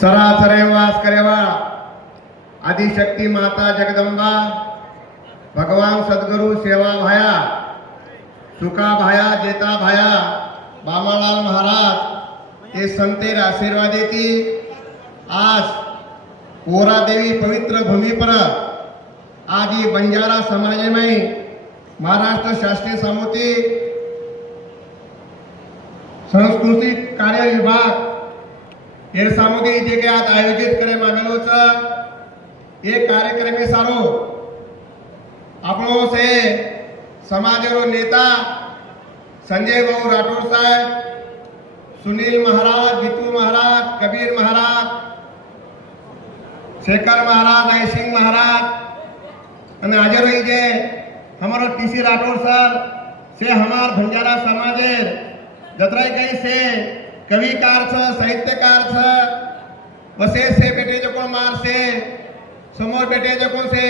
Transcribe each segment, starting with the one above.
सरासरे वास करेवा आदिशक्ति माता जगदंबा भगवान सद्गुरु सेवा भाया सुखा भाया देता भाया बामालाल महाराज ये संतेर आशीर्वाद देती। आज पोरा देवी पवित्र भूमि पर आज ये बंजारा समाज में महाराष्ट्र शासकीय समिति सांस्कृतिक कार्य विभाग ये समिति जे के आज आयोजित करे मांगेलो ये कार्यक्रम में सारो अपनों से समाजरो नेता संजय बाबू राठौर साहब, सुनील महाराज, जीतू महाराज, कबीर महाराज, शेखर महाराज, आई सिंह महाराज અને હાજર રહી છે हमारा टीसी राठौर सर से हमार बंजारा समाजेर जतराई गई से कविकार छ साहित्यकार छ वसे से बेटे जो मार से समोर बेटे जो से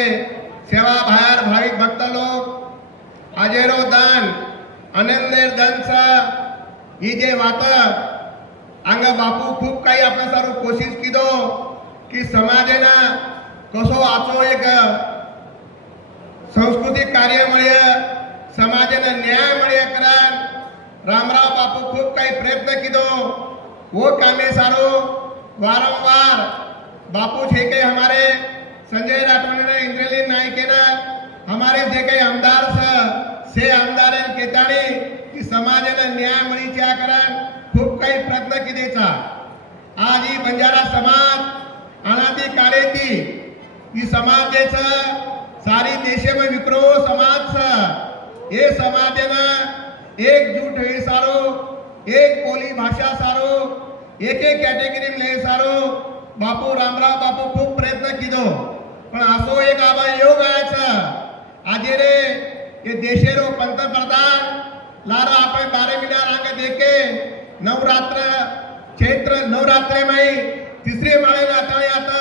सेवा भायर भाविक भक्त लोग आजेरो दान आनंदेर दान छ ही जे वात आंग बापू खूब काही आपण सारू कोशिश कीधो की समाजेना कसो आचो एक सांस्कृतिक कार्य मळे समाजेना न्याय मळे करा रामराव बापू खूब काही प्रयत्न कीधो वो कामे सारो वारंवार बापू छे के हमारे संजय राठौर ने इंद्रलीन नायके ना हमारे जे काही आमदार से आमदार केताणी की समाजेना न्याय मळी च्या करा खूब काही प्रयत्न कीधेचा। आज ही बंजारा समाज अनादि काळेती ही समाज जे छ सारी देशे में विप्रो समाज छ ये समाजना एकजूट हुई सारो एक बोली भाषा सारो एक कैटेगरी में ले सारो बापू रामराव बापू खूब प्रयत्न कीधो पण असो एक आबा योग आया आज रे ये देशेरो पंतप्रधान लारा आपण 12 महीना आगे देखे नवरात्र चैत्र नवरात्रे में तीसरे माळे नाताळे आता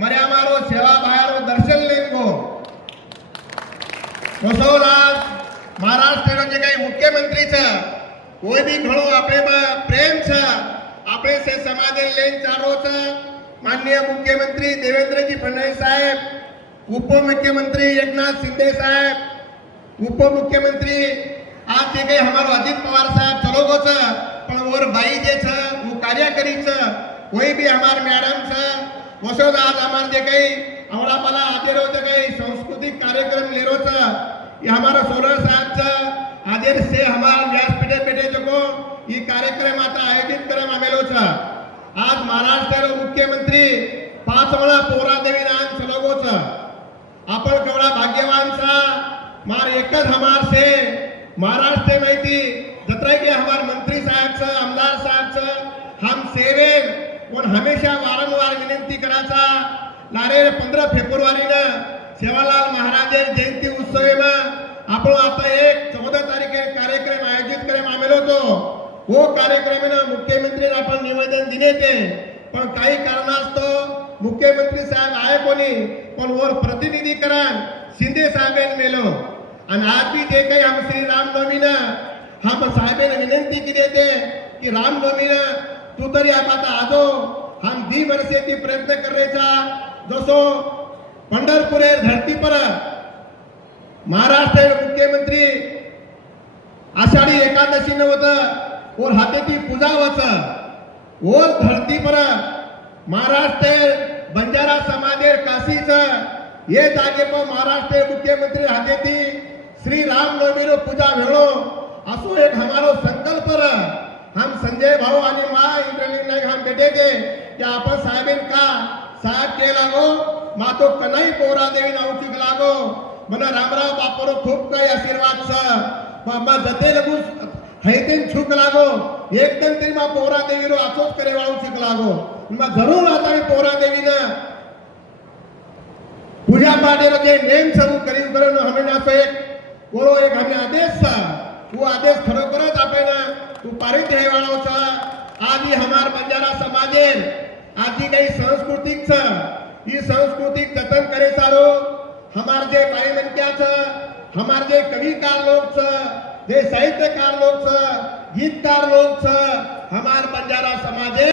मर्या मारो सेवा भायारो दर्शन लेंगो महाराष्ट्र जे काही मुख्यमंत्री छ कोई भी घणो आपे प्रेम छ आपे से समाज लेन चारो छ माननीय मुख्यमंत्री देवेंद्र जी फडणवीस साहेब, उपमुख्यमंत्री एकनाथ शिंदे साहेब, उपमुख्यमंत्री आज जे काही हमारो अजित पवार साहेब चलोगो छ पण और भाई जे छ वो कार्यकारी छ कोई भी हमार मैडम छ वसोद आज हमार जे काही हमरा पाला हाजिर होते काही सांस्कृतिक कार्यक्रम लेरो छ ये हमारा सोलर साहब छ हाजिर से हमार व्यासपीठे बैठे जो ये कार्यक्रम आता आयोजित करे मामेलो छ। आज महाराष्ट्र मुख्यमंत्री 5 वेळा पोरा देवी नाम चलोगो छ आपण केवढा भाग्यवान छ मार एकच हमार से महाराष्ट्र में थी जतरा के हमार मंत्री साहब छ आमदार साहब छ हम सेवे और हमेशा वारंवार विनंती कराचा लारे 15 फेब्रुवारी ना सेवालाल महाराज जयंती उत्सव में आपण आता एक 14 तारीखे कार्यक्रम आयोजित करे मामेलो तो वो कार्यक्रम ना मुख्यमंत्री आपण निवेदन दिले थे पण काही कारणास्तव मुख्यमंत्री साहेब आए कोणी पण वर प्रतिनिधीकरण शिंदे साहेबांनी मेलो आणि आज भी जे काही हम श्री रामनवमी ना हम साहेबांनी विनंती केली थे की रामनवमी ना तू तरी आता आजो हम दी वर्षे ती प्रयत्न करायचा जसो पंढरपुरे धरती पर महाराष्ट्र मुख्यमंत्री आषाढ़ी एकादशी न होता और हाथे की पूजा होता और धरती पर महाराष्ट्र बंजारा समाजेर काशी छ ये जागे पर महाराष्ट्र मुख्यमंत्री हाथे थी श्री रामनवमी रो पूजा भेळो असो एक हमारो संकल्प हम संजय भाऊ आणि मां इंद्रलीन नायक हम बैठे थे कि आपण साहेबन का साहेब के लागो मा तो कनाई पोरा देवी ना उचिक लागो मना रामराव बापरो खूब काही आशीर्वाद छ मा जते लगू हैतेन छुक लागो एकदम तरी मा पोरा देवी रो आचोच करे वाळू छुक लागो मा जरूर आता पोरा देवी ना पूजा पाठे रो जे नेम सब करीन करो हमें ना तो एक वो एक हमें आदेश था वो आदेश खरोखरच आपल्याला तू पारित हे वाळो छ आज ही हमार बंजारा समाजेर आज ही काही सांस्कृतिक छ ये सांस्कृतिक जतन करे सारो हमार जे भाई मन क्या छ हमार जे कविकार लोग छ जे साहित्यकार लोग छ गीतकार लोग छ हमार बंजारा समाज